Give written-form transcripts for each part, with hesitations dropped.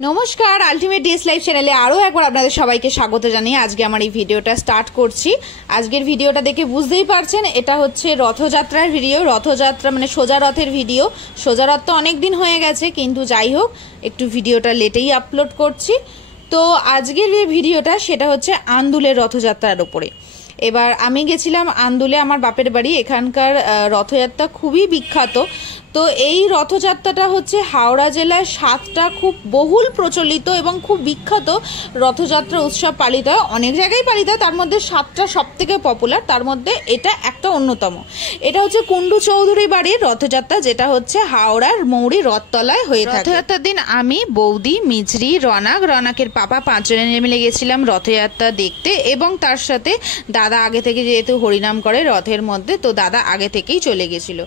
নমস্কার, ultimate DS life চ্যানেলে আরও একবার আপনাদের সবাইকে স্বাগত জানিয়ে আজকে আমার এই ভিডিওটা স্টার্ট করছি। আজকের ভিডিওটা দেখে বুঝতেই পারছেন এটা হচ্ছে রথযাত্রার ভিডিও। রথযাত্রা মানে সোজা রথের ভিডিও। সোজা রথ তো অনেক দিন হয়ে গেছে, কিন্তু যাই হোক একটু ভিডিওটা লেটেই আপলোড করছি। তো আজকের যে ভিডিওটা সেটা হচ্ছে আন্দুলের রথযাত্রার ওপরে। এবার আমি গেছিলাম আন্দুলে, আমার বাপের বাড়ি। এখানকার রথযাত্রা খুবই বিখ্যাত। তো এই রথযাত্রাটা হচ্ছে হাওড়া জেলার 7টা খুব বহুল প্রচলিত এবং খুব বিখ্যাত রথযাত্রা উৎসব পালিত হয়। অনেক জায়গায় পালিত হয়, তার মধ্যে 7টা সব থেকে পপুলার, তার মধ্যে এটা একটা অন্যতম। এটা হচ্ছে কুণ্ডু চৌধুরী বাড়ির রথযাত্রা, যেটা হচ্ছে হাওড়ার মৌরি রথতলায় হয়ে থাকে। রথযাত্রার দিন আমি, বৌদি, মিজরি, রনাকের পাপা 5 জনে মিলে গেছিলাম রথযাত্রা দেখতে। এবং তার সাথে দাদা আগে থেকে যেহেতু হরিনাম করে রথের মধ্যে, তো দাদা আগে থেকেই চলে গেছিল।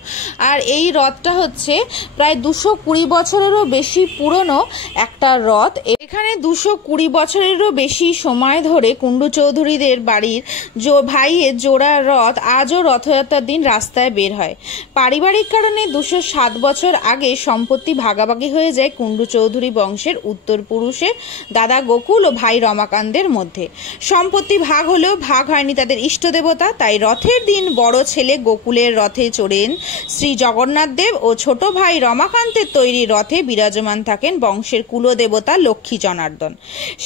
আর এই রথটা হচ্ছে প্রায় 220 বছরেরও বেশি পুরনো একটা রথ। এখানে 220 বছরেরও বেশি সময় ধরে কুণ্ডু চৌধুরীদের বাড়ির ভাইয়ের জোড়া রথ আজও রথযাত্রার দিন রাস্তায় বের হয়। পারিবারিক কারণে 207 বছর আগে সম্পত্তি ভাগাভাগি হয়ে যায় কুণ্ডু চৌধুরী বংশের উত্তর পুরুষে দাদা গোকুল ও ভাই রমাকান্তের মধ্যে। সম্পত্তি ভাগ হলেও ভাগ হয়নি তাদের ইষ্ট দেবতা। তাই রথের দিন বড় ছেলে গোকুলের রথে চড়েন শ্রী জগন্নাথ দেব ও ছোট ভাই রমাকান্তের তৈরি রথে বিরাজমান থাকেন বংশের কুলদেবতা লক্ষ্মী জনার্দন।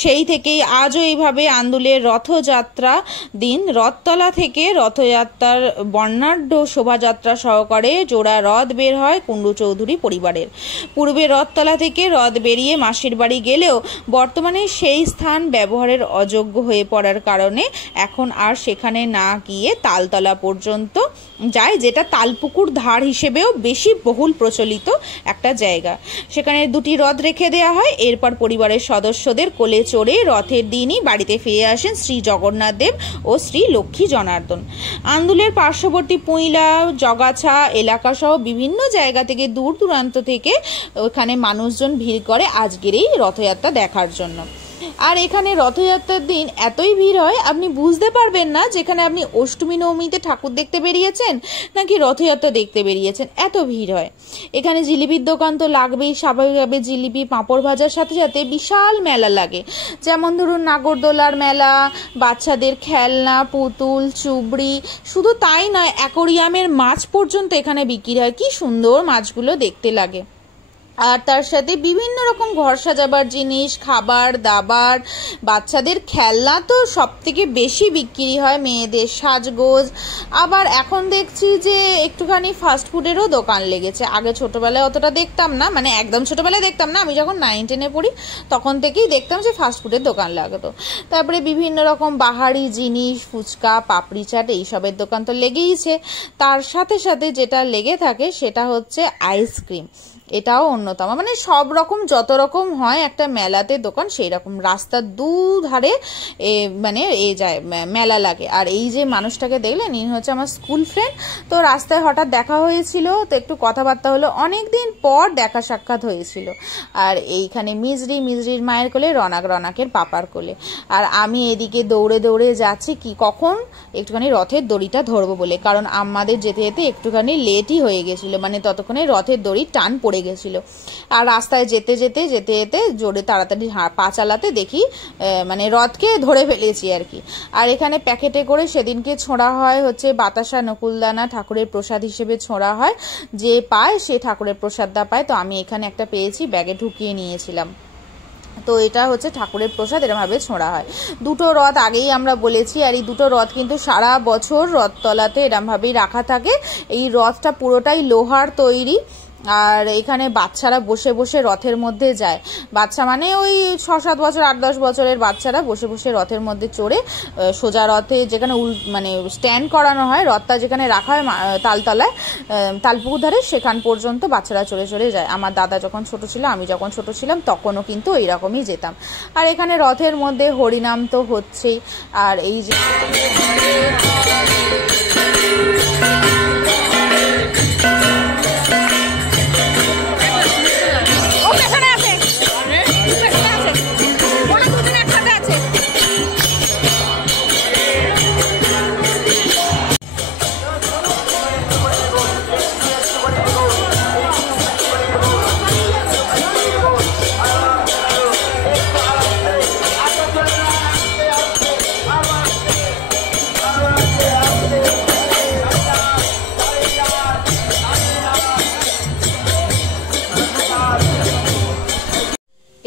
সেই থেকেই আজও এইভাবে আন্দুলের রথযাত্রা দিন রথতলা থেকে রথযাত্রার বর্ণাঢ্য শোভাযাত্রা সহকারে জোড়া রথ বের হয় কুণ্ডু চৌধুরী পরিবারের। পূর্বে রথতলা থেকে রথ বেরিয়ে মাসির বাড়ি গেলেও বর্তমানে সেই স্থান ব্যবহারের অযোগ্য হয়ে পড়ার কারণে এখন আর সেখানে না গিয়ে তালতলা পর্যন্ত যায়, যেটা তালপুকুর ধার হিসেবেও বেশি বহুল প্রচলিত একটা জায়গা। সেখানে 2টি রথ রেখে দেওয়া হয়। এরপর পরিবারের সদস্যদের কোলে চড়ে রথের দিনই বাড়িতে ফিরে আসেন শ্রী জগন্নাথ দেব ও শ্রী লক্ষ্মী জনার্দন। আন্দুলের পার্শ্ববর্তী পুইলা, জগাছা এলাকা সহ বিভিন্ন জায়গা থেকে দূর দূরান্ত থেকে ওখানে মানুষজন ভিড় করে আজকের এই রথযাত্রা দেখার জন্য। আর এখানে রথযাত্রার দিন এতই ভিড় হয় আপনি বুঝতে পারবেন না যেখানে আপনি অষ্টমী নবমীতে ঠাকুর দেখতে বেরিয়েছেন নাকি রথযাত্রা দেখতে বেরিয়েছেন, এত ভিড় হয়। এখানে জিলিপির দোকান তো লাগবেই, স্বাভাবিকভাবে জিলিপি পাঁপড় ভাজার সাথে সাথে বিশাল মেলা লাগে। যেমন ধরুন নাগরদোলার মেলা, বাচ্চাদের খেলনা, পুতুল, চুবড়ি, শুধু তাই নয় অ্যাকোরিয়ামের মাছ পর্যন্ত এখানে বিক্রি হয়। কি সুন্দর মাছগুলো দেখতে লাগে। আর তার সাথে বিভিন্ন রকম ঘর সাজাবার জিনিস, খাবার দাবার, বাচ্চাদের খেলনা তো সব থেকে বেশি বিক্রি হয়, মেয়েদের সাজগোজ। আবার এখন দেখছি যে একটুখানি ফাস্টফুডেরও দোকান লেগেছে। আগে ছোটবেলায় অতটা দেখতাম না, মানে একদম ছোটবেলায় দেখতাম না, আমি যখন 9-10-এ পড়ি তখন থেকেই দেখতাম যে ফাস্টফুডের দোকান লাগতো। তারপরে বিভিন্ন রকম বাহারি জিনিস, ফুচকা, পাপড়ি চাট, এইসবের দোকান তো লেগেইছে। তার সাথে সাথে যেটা লেগে থাকে সেটা হচ্ছে আইসক্রিম। এটাও অন্যতম, মানে সব রকম যত রকম হয় একটা মেলাতে দোকান সেই রকম রাস্তার দুধারে মানে যায় মেলা লাগে। আর এই যে মানুষটাকে দেখলেন, ইনি হচ্ছে আমার স্কুল ফ্রেন্ড। তো রাস্তায় হঠাৎ দেখা হয়েছিল, তো একটু কথাবার্তা হলো, অনেকদিন পর দেখা সাক্ষাৎ হয়েছিল। আর এইখানে মিজরির মায়ের কোলে, রনাকের পাপার কোলে। আর আমি এদিকে দৌড়ে দৌড়ে যাচ্ছি কি কখন একটুখানি রথের দড়িটা ধরবো বলে, কারণ আমাদের যেতে যেতে একটুখানি লেটই হয়ে গেছিল, মানে ততক্ষণে রথের দড়ি টান পড়ে গেছিল। আর রাস্তায় যেতে যেতে জোরে তাড়াতাড়ি পা চালাতে দেখি মানে রথকে ধরে ফেলেছি আর কি। আর এখানে প্যাকেটে করে সেদিনকে ছোঁড়া হয় হচ্ছে বাতাসা, নকুলদানা, ঠাকুরের প্রসাদ হিসেবে ছোঁড়া হয়। যে পায় সে ঠাকুরের প্রসাদটা পায়। তো আমি এখানে একটা পেয়েছি, ব্যাগে ঢুকিয়ে নিয়েছিলাম। তো এটা হচ্ছে ঠাকুরের প্রসাদ, এরমভাবে ছোঁড়া হয়। 2টো রথ আগেই আমরা বলেছি। আর এই 2টো রথ কিন্তু সারা বছর রথতলাতে এরমভাবেই রাখা থাকে। এই রথটা পুরোটাই লোহার তৈরি। আর এখানে বাচ্চারা বসে বসে রথের মধ্যে যায়। বাচ্চা মানে ওই 6-7 বছর, 8-10 বছরের বাচ্চারা বসে বসে রথের মধ্যে চড়ে সোজা রথে যেখানে মানে স্ট্যান্ড করানো হয়, রথটা যেখানে রাখা হয় তালতলায়, তালপুকুর ধারে, সেখান পর্যন্ত বাচ্চারা চড়ে চড়ে যায়। আমার দাদা যখন ছোট ছিল, আমি যখন ছোট ছিলাম তখনও কিন্তু এইরকমই যেতাম। আর এখানে রথের মধ্যে হরিনাম তো হচ্ছেই। আর এই যে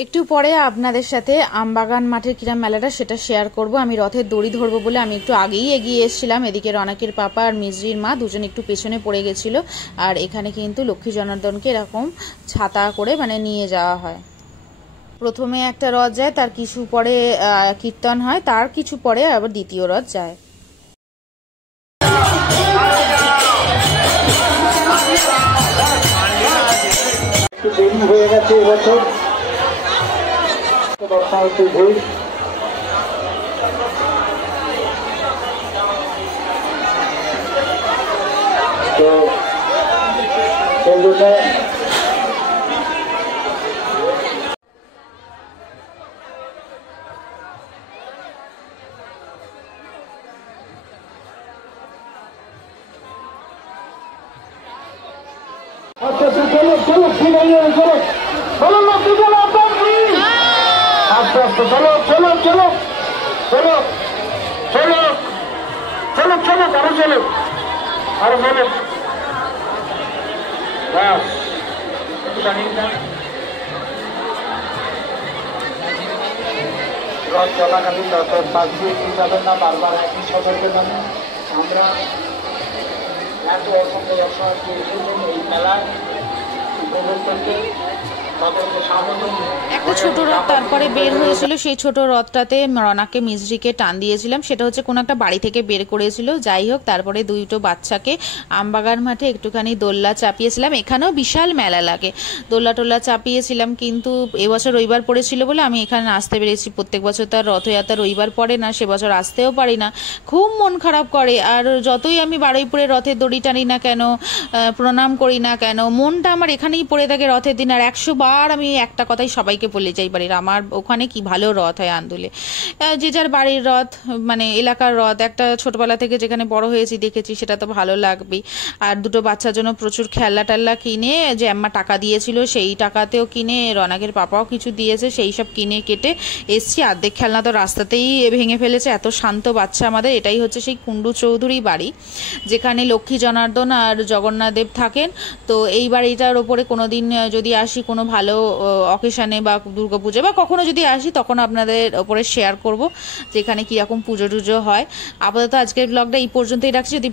একটু পরে আপনাদের সাথে আমবাগান মাঠের কিরাম মেলাটা সেটা শেয়ার করব। আমি রথের দড়ি ধরবো বলে আমি একটু আগেই এগিয়ে এসেছিলাম। এদিকে রনাকের পাপা আর মিজরির মা দুজন একটু পেছনে পড়ে গেছিল। আর এখানে কিন্তু লক্ষ্মী জনার্দনকে এরকম ছাতা করে মানে নিয়ে যাওয়া হয়। প্রথমে একটা রথ যায়, তার কিছু পরে কীর্তন হয়, তার কিছু পরে আবার দ্বিতীয় রথ যায়। দেরি হয়ে গেছে এবছর, দর্শনার্থী ভিড়। তো সেই জন্য আচ্ছা চলো চলো ঠিক আছে চলো চলো লক্ষ্মী জনার্দন আস্তে আস্তে চলো চলো চলো চলো চলো চলো চলো আরো চলো আরো চলো ব্যাস রথ চলাকালীন রথের পাশ দিয়ে নিয়ে যাবেন না, বারবার একই সতর্ক জানি। আমরা এত অসংখ্য দর্শনার্থী এসেছেন এই মেলায় উপভোগ করতে, তাদেরকে স্বাগত। একটা ছোট রথ তারপরে বের হয়েছিল, সেই ছোট রথটাতে রনাকে মিজরিকে টান দিয়েছিলাম। সেটা হচ্ছে কোনো একটা বাড়ি থেকে বের করেছিল। যাই হোক, তারপরে দুটো বাচ্চাকে আমবাগান মাঠে একটুখানি দোল্লা চাপিয়েছিলাম। এখানেও বিশাল মেলা লাগে, দোল্লা টোল্লা চাপিয়েছিলাম। কিন্তু এবছর রবিবার পড়েছিল বলে আমি এখানে আসতে পেরেছি। প্রত্যেক বছর তার রথযাত্রা রবিবার পড়ে না, সে বছর আসতেও পারি না, খুব মন খারাপ করে। আর যতই আমি বারুইপুরে রথের দড়ি টানি না কেন, প্রণাম করি না কেন, মনটা আমার এখানেই পড়ে থাকে রথের দিন। আর 100 বার আমি একটা কথাই সবাইকে বলে যাই বাড়ির, আমার ওখানে কি ভালো রথ হয় আন্দুলে। যে যার বাড়ির রথ মানে এলাকার রথ, একটা ছোটবেলা থেকে যেখানে বড় হয়েছি দেখেছি, সেটা তো ভালো লাগবেই। আর দুটো বাচ্চার জন্য প্রচুর খেলনা টেলনা কিনে, যে আম্মা টাকা দিয়েছিল সেই টাকাতেও কিনে, রনাকের পাপাও কিছু দিয়েছে, সেই সব কিনে কেটে এসছি। অর্ধেক খেলনা তো রাস্তাতেই ভেঙে ফেলেছে, এত শান্ত বাচ্চা আমাদের। এটাই হচ্ছে সেই কুণ্ডু চৌধুরী বাড়ি, যেখানে লক্ষ্মী জনার্দন আর জগন্নাথ দেব থাকেন। তো এই বাড়িটার ওপরে কোনোদিন যদি আসি কোনো ভালো অকেশানে বা দুর্গাপুজো বা কখনো যদি আসি, তখন আপনাদের ওপরে শেয়ার করব যেখানে কীরকম পুজো টুজো হয়। আপাতত আজকের ব্লগটা এই পর্যন্তই রাখছি। যদি